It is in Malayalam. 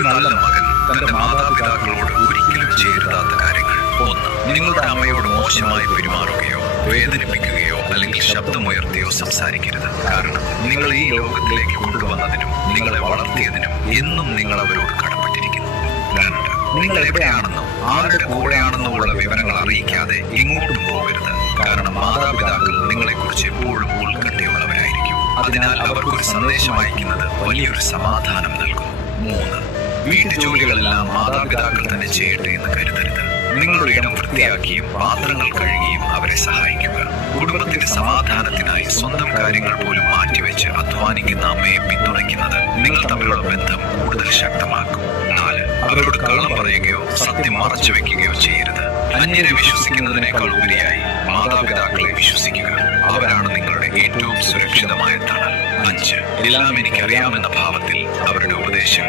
ഒരു നല്ല മകൻ തന്റെ മാതാപിതാക്കളോട് ഒരിക്കലും ചെയ്യരുതാത്ത കാര്യങ്ങൾ: 1. നിങ്ങളുടെ അമ്മയോട് മോശമായി പെരുമാറുകയോ വേദനിപ്പിക്കുകയോ അല്ലെങ്കിൽ ശബ്ദമുയർത്തിയോ സംസാരിക്കരുത്. കാരണം നിങ്ങളെ ഈ ലോകത്തിലേക്ക് കൊണ്ടുവന്നതിനും നിങ്ങളെ വളർത്തിയതിനും എന്നും നിങ്ങൾ അവരോട് കടപ്പെട്ടിരിക്കുന്നു. 2. നിങ്ങൾ എവിടെയാണെന്നോ ആരുടെ കൂടെയാണെന്നോ ഉള്ള വിവരങ്ങൾ അറിയിക്കാതെ എങ്ങോട്ടും പോകരുത്. കാരണം മാതാപിതാക്കൾ നിങ്ങളെക്കുറിച്ച് എപ്പോഴും ഉത്കണ്ഠയുള്ളവരായിരിക്കും. അതിനാൽ അവർക്കൊരു സന്ദേശം അയക്കുന്നത് വലിയൊരു സമാധാനം നൽകുന്നു. 3. വീട്ടുജോലികളെല്ലാം മാതാപിതാക്കൾ തന്നെ ചെയ്യട്ടെ എന്ന് കരുതരുത്. നിങ്ങളുടെ ഇടം വൃത്തിയാക്കിയും പാത്രങ്ങൾ കഴുകിയും അവരെ സഹായിക്കുക. കുടുംബത്തിന്റെ സമാധാനത്തിനായി സ്വന്തം കാര്യങ്ങൾ പോലും മാറ്റിവെച്ച് അധ്വാനിക്കുന്ന അമ്മയെ പിന്തുണയ്ക്കുന്നത് നിങ്ങൾ തമ്മിലുള്ള ബന്ധം കൂടുതൽ ശക്തമാക്കും. 4. അവരോട് കള്ളം പറയുകയോ സത്യം മറച്ചു വെക്കുകയോ ചെയ്യരുത്. അന്യരെ വിശ്വസിക്കുന്നതിനേക്കാൾ ഉപരിയായി മാതാപിതാക്കളെ വിശ്വസിക്കുക. അവരാണ് നിങ്ങളുടെ ഏറ്റവും സുരക്ഷിതമായ തണൽ. 5. എല്ലാം എനിക്കറിയാമെന്ന ഭാവത്തിൽ അവരുടെ ഉപദേശങ്ങൾ